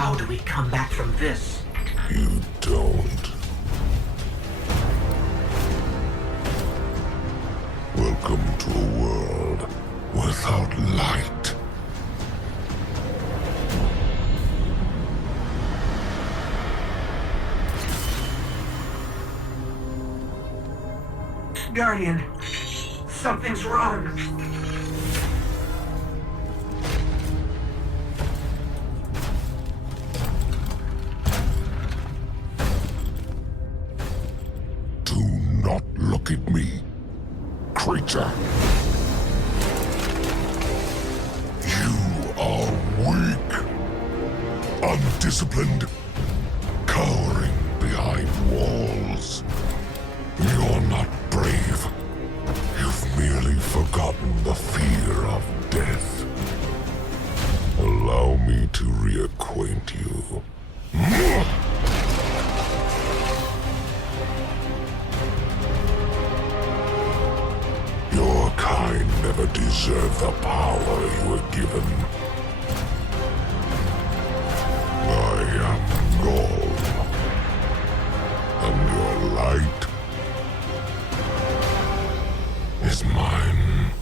How do we come back from this? You don't. Welcome to a world without light. Guardian, something's wrong. Do not look at me, creature. You are weak, undisciplined, cowering behind walls. You're not brave. You've merely forgotten the fear of death. Allow me to reacquaint you. Your kind never deserved the power you were given. I am Gaul, and your light is mine.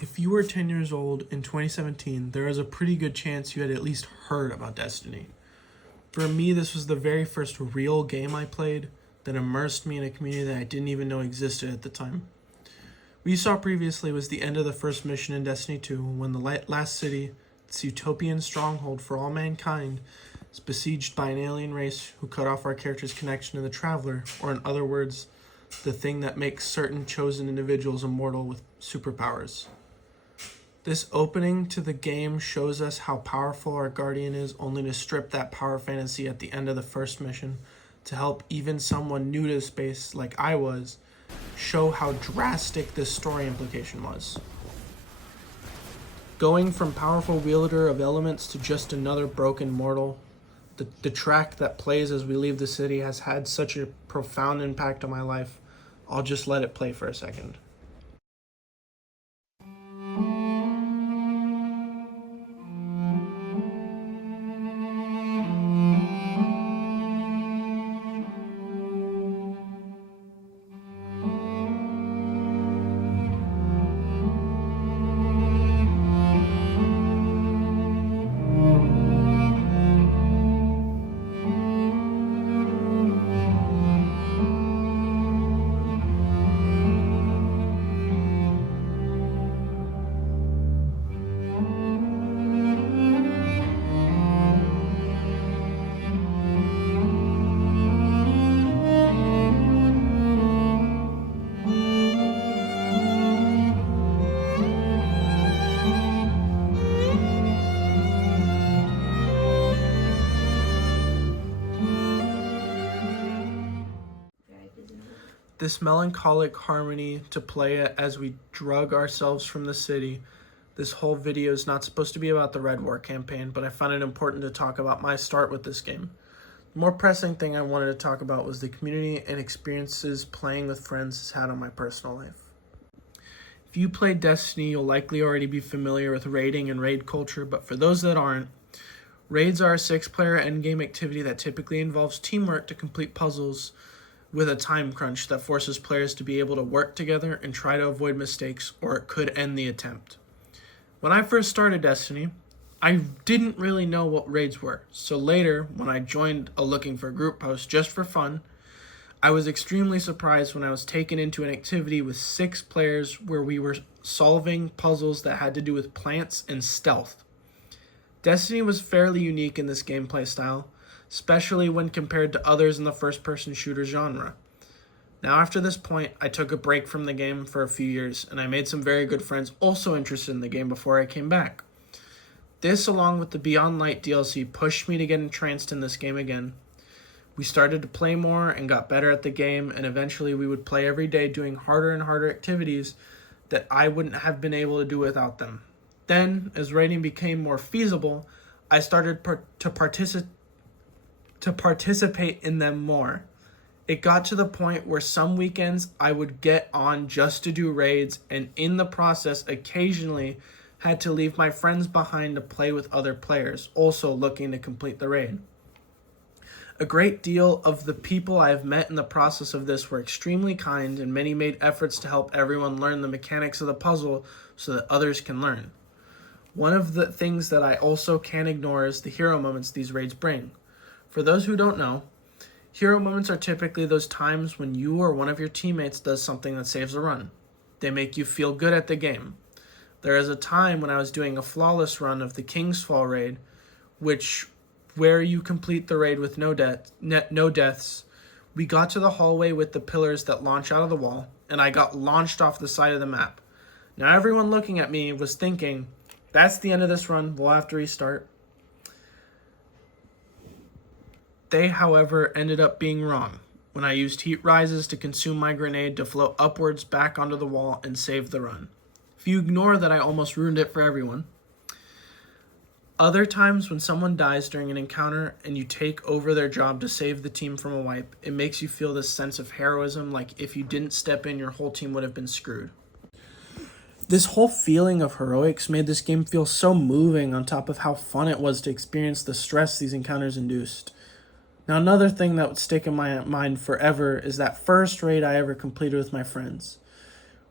If you were 10 years old in 2017, there is a pretty good chance you had at least heard about Destiny. For me, this was the very first real game I played that immersed me in a community that I didn't even know existed at the time. What you saw previously was the end of the first mission in Destiny 2, when the last city, this utopian stronghold for all mankind, is besieged by an alien race who cut off our character's connection to the Traveler, or in other words, the thing that makes certain chosen individuals immortal with superpowers. This opening to the game shows us how powerful our Guardian is, only to strip that power fantasy at the end of the first mission to help even someone new to the space like I was show how drastic this story implication was. Going from powerful wielder of elements to just another broken mortal, the track that plays as we leave the city has had such a profound impact on my life. I'll just let it play for a second. This melancholic harmony to play it as we drug ourselves from the city. This whole video is not supposed to be about the Red War campaign, but I found it important to talk about my start with this game. The more pressing thing I wanted to talk about was the community and experiences playing with friends has had on my personal life. If you played Destiny, you'll likely already be familiar with raiding and raid culture, but for those that aren't, raids are a 6-player endgame activity that typically involves teamwork to complete puzzles with a time crunch that forces players to be able to work together and try to avoid mistakes, or it could end the attempt. When I first started Destiny, I didn't really know what raids were, so later, when I joined a looking for group post just for fun, I was extremely surprised when I was taken into an activity with 6 players where we were solving puzzles that had to do with plants and stealth. Destiny was fairly unique in this gameplay style, especially when compared to others in the first-person shooter genre. Now after this point, I took a break from the game for a few years, and I made some very good friends also interested in the game before I came back. This, along with the Beyond Light DLC, pushed me to get entranced in this game again. We started to play more and got better at the game, and eventually we would play every day doing harder and harder activities that I wouldn't have been able to do without them. Then, as raiding became more feasible, I started to participate in them more. It got to the point where some weekends I would get on just to do raids, and in the process occasionally had to leave my friends behind to play with other players, also looking to complete the raid. A great deal of the people I have met in the process of this were extremely kind, and many made efforts to help everyone learn the mechanics of the puzzle so that others can learn. One of the things that I also can't ignore is the hero moments these raids bring. For those who don't know, hero moments are typically those times when you or one of your teammates does something that saves a run. They make you feel good at the game. There is a time when I was doing a flawless run of the King's Fall raid, where you complete the raid with no deaths. We got to the hallway with the pillars that launch out of the wall, and I got launched off the side of the map. Now everyone looking at me was thinking, that's the end of this run, we'll have to restart. They, however, ended up being wrong when I used heat rises to consume my grenade to float upwards back onto the wall and save the run. If you ignore that I almost ruined it for everyone. Other times when someone dies during an encounter and you take over their job to save the team from a wipe, it makes you feel this sense of heroism, like if you didn't step in, your whole team would have been screwed. This whole feeling of heroics made this game feel so moving, on top of how fun it was to experience the stress these encounters induced. Now, another thing that would stick in my mind forever is that first raid I ever completed with my friends.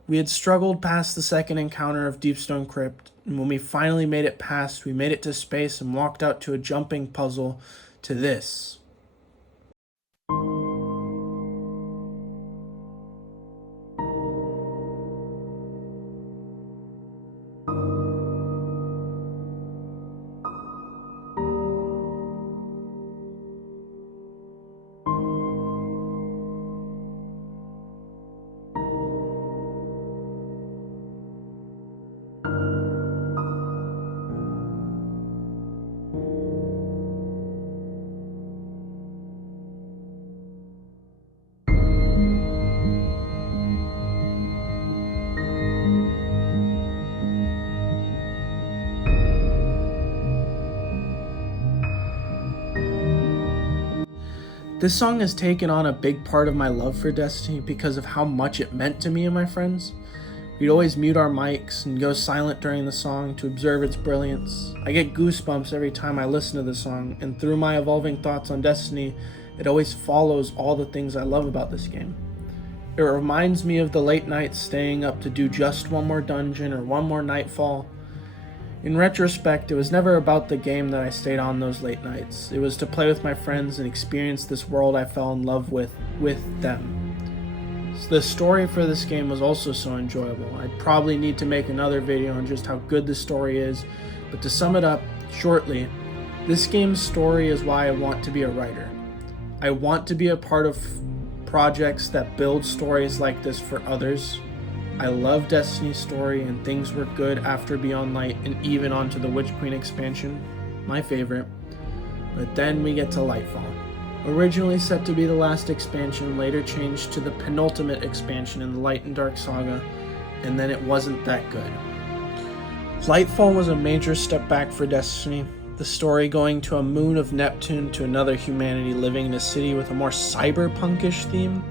We had struggled past the second encounter of Deepstone Crypt, and when we finally made it past, we made it to space and walked out to a jumping puzzle to this. This song has taken on a big part of my love for Destiny because of how much it meant to me and my friends. We'd always mute our mics and go silent during the song to observe its brilliance. I get goosebumps every time I listen to the song, and through my evolving thoughts on Destiny, it always follows all the things I love about this game. It reminds me of the late nights staying up to do just one more dungeon or one more nightfall. In retrospect, it was never about the game that I stayed on those late nights. It was to play with my friends and experience this world I fell in love with them. So the story for this game was also so enjoyable. I'd probably need to make another video on just how good the story is, but to sum it up shortly, this game's story is why I want to be a writer. I want to be a part of projects that build stories like this for others. I love Destiny's story, and things were good after Beyond Light and even onto the Witch Queen expansion, my favorite. But then we get to Lightfall. Originally set to be the last expansion, later changed to the penultimate expansion in the Light and Dark saga, and then it wasn't that good. Lightfall was a major step back for Destiny, the story going to a moon of Neptune to another humanity living in a city with a more cyberpunkish theme.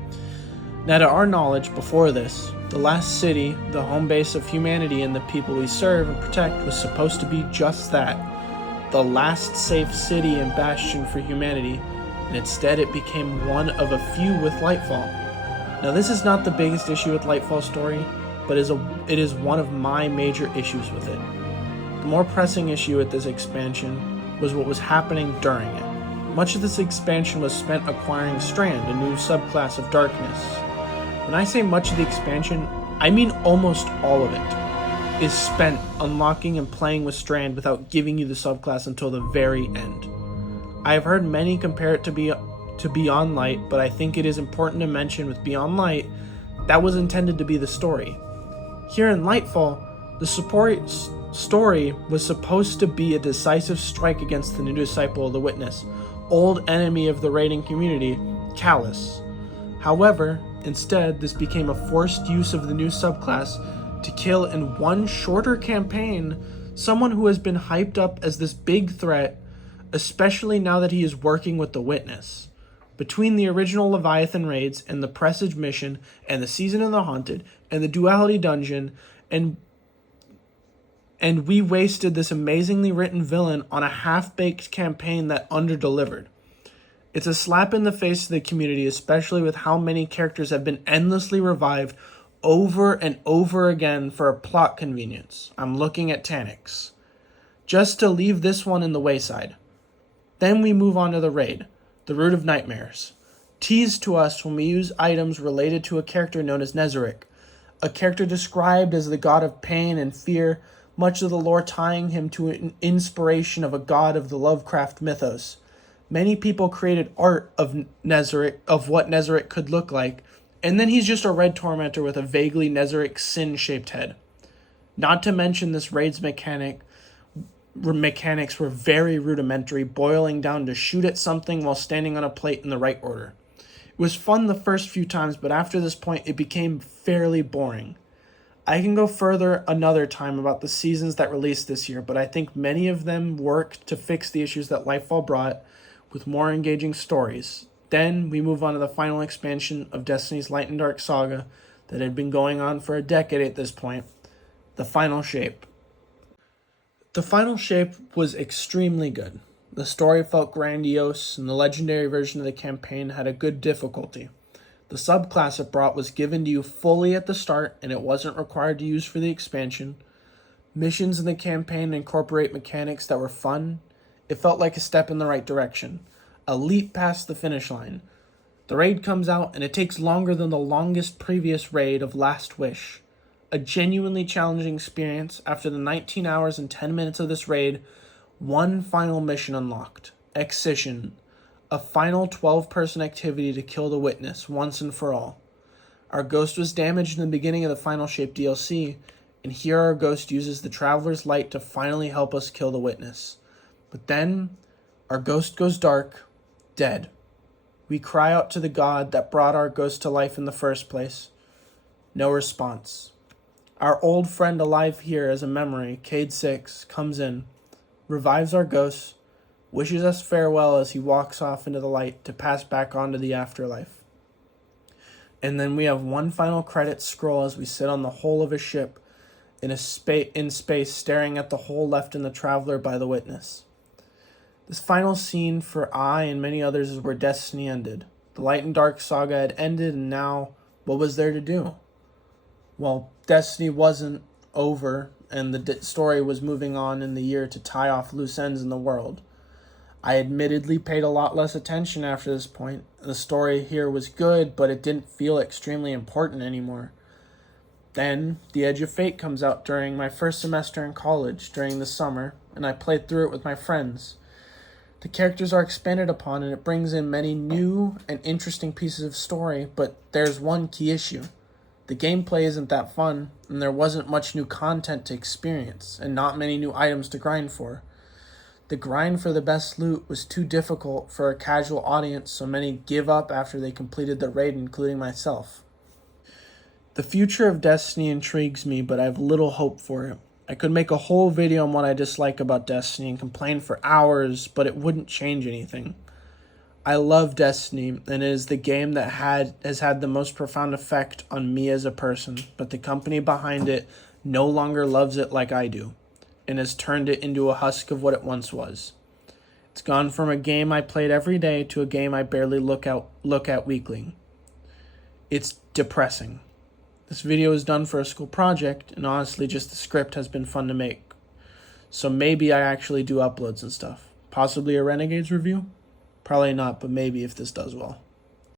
Now, to our knowledge, before this, the last city, the home base of humanity and the people we serve and protect, was supposed to be just that, the last safe city and bastion for humanity, and instead it became one of a few with Lightfall. Now, this is not the biggest issue with Lightfall's story, but it is one of my major issues with it. The more pressing issue with this expansion was what was happening during it. Much of this expansion was spent acquiring Strand, a new subclass of darkness. When I say much of the expansion, I mean almost all of it is spent unlocking and playing with Strand without giving you the subclass until the very end. I have heard many compare it to Beyond Light, but I think it is important to mention with Beyond Light, that was intended to be the story. Here in Lightfall, the story was supposed to be a decisive strike against the new disciple of the Witness, old enemy of the raiding community, Callus. However, instead, this became a forced use of the new subclass to kill in one shorter campaign someone who has been hyped up as this big threat, especially now that he is working with the Witness. Between the original Leviathan raids and the Presage mission and the Season of the Haunted and the Duality dungeon, and we wasted this amazingly written villain on a half-baked campaign that underdelivered. It's a slap in the face to the community, especially with how many characters have been endlessly revived over and over again for a plot convenience. I'm looking at Taniks. Just to leave this one in the wayside. Then we move on to the raid, the Root of Nightmares. Teased to us when we use items related to a character known as Nezarec, a character described as the god of pain and fear, much of the lore tying him to an inspiration of a god of the Lovecraft mythos. Many people created art of Nezarec, of what Nezarec could look like, and then he's just a red tormentor with a vaguely Nezarec sin-shaped head. Not to mention this raid's mechanics were very rudimentary, boiling down to shoot at something while standing on a plate in the right order. It was fun the first few times, but after this point it became fairly boring. I can go further another time about the seasons that released this year, but I think many of them worked to fix the issues that Lightfall brought with more engaging stories. Then we move on to the final expansion of Destiny's Light and Dark saga that had been going on for a decade at this point, The Final Shape. The Final Shape was extremely good. The story felt grandiose, and the legendary version of the campaign had a good difficulty. The subclass it brought was given to you fully at the start, and it wasn't required to use for the expansion. Missions in the campaign incorporate mechanics that were fun. It felt like a step in the right direction, a leap past the finish line. The raid comes out, and it takes longer than the longest previous raid of Last Wish. A genuinely challenging experience. After the 19 hours and 10 minutes of this raid, one final mission unlocked. Excision. A final 12-person activity to kill the witness, once and for all. Our ghost was damaged in the beginning of the Final Shape DLC, and here our ghost uses the Traveler's Light to finally help us kill the witness. But then, our ghost goes dark, dead. We cry out to the god that brought our ghost to life in the first place. No response. Our old friend alive here as a memory, Cade 6, comes in, revives our ghost, wishes us farewell as he walks off into the light to pass back on to the afterlife. And then we have one final credits scroll as we sit on the hull of a ship in space staring at the hole left in the Traveler by the witness. This final scene for I and many others is where Destiny ended. The Light and Dark saga had ended, and now, what was there to do? Well, Destiny wasn't over, and the story was moving on in the year to tie off loose ends in the world. I admittedly paid a lot less attention after this point. The story here was good, but it didn't feel extremely important anymore. Then, The Edge of Fate comes out during my first semester in college, during the summer, and I played through it with my friends. The characters are expanded upon, and it brings in many new and interesting pieces of story, but there's one key issue. The gameplay isn't that fun, and there wasn't much new content to experience, and not many new items to grind for. The grind for the best loot was too difficult for a casual audience, so many give up after they completed the raid, including myself. The future of Destiny intrigues me, but I have little hope for it. I could make a whole video on what I dislike about Destiny and complain for hours, but it wouldn't change anything. I love Destiny, and it is the game that has had the most profound effect on me as a person, but the company behind it no longer loves it like I do, and has turned it into a husk of what it once was. It's gone from a game I played every day to a game I barely look at weekly. It's depressing. This video is done for a school project, and honestly just the script has been fun to make. So maybe I actually do uploads and stuff. Possibly a Renegades review? Probably not, but maybe if this does well.